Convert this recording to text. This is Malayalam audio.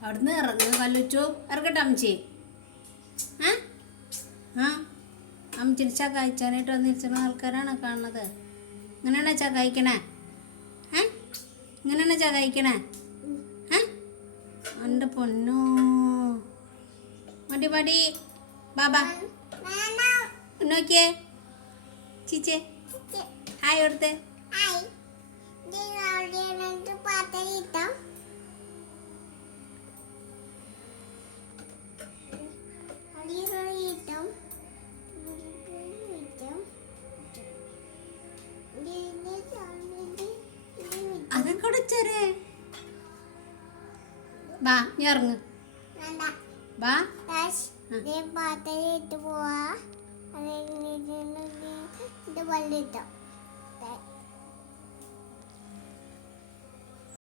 അവിടുന്ന് ഇറങ്ങ്. കല്ലുച്ചോ ഇറക്കട്ടെ അമ്മച്ചി ആ? ആ അമ്മച്ചിന് ചക്കായിച്ചാനായിട്ട് വന്നിരിക്കുന്ന ആൾക്കാരാണ് കാണുന്നത്? ഇങ്ങനെയാണ് ചക്കായിക്കണേ ഏ? ഇങ്ങനെയാണ് ചക്കായിക്കണേ ഏ? എന്റെ പൊന്നോ. മടി മടി ബാബാ നോക്കിയേ. ചീച്ചേ. ഹായ് കൊടുത്തേ അതൊക്കെ ഉടച്ചേരേ വാ നീ ഇറങ്ങ് ബാ പാത്രയിട്ട് പോവാ. ഇത് പള്ളിട്ടോ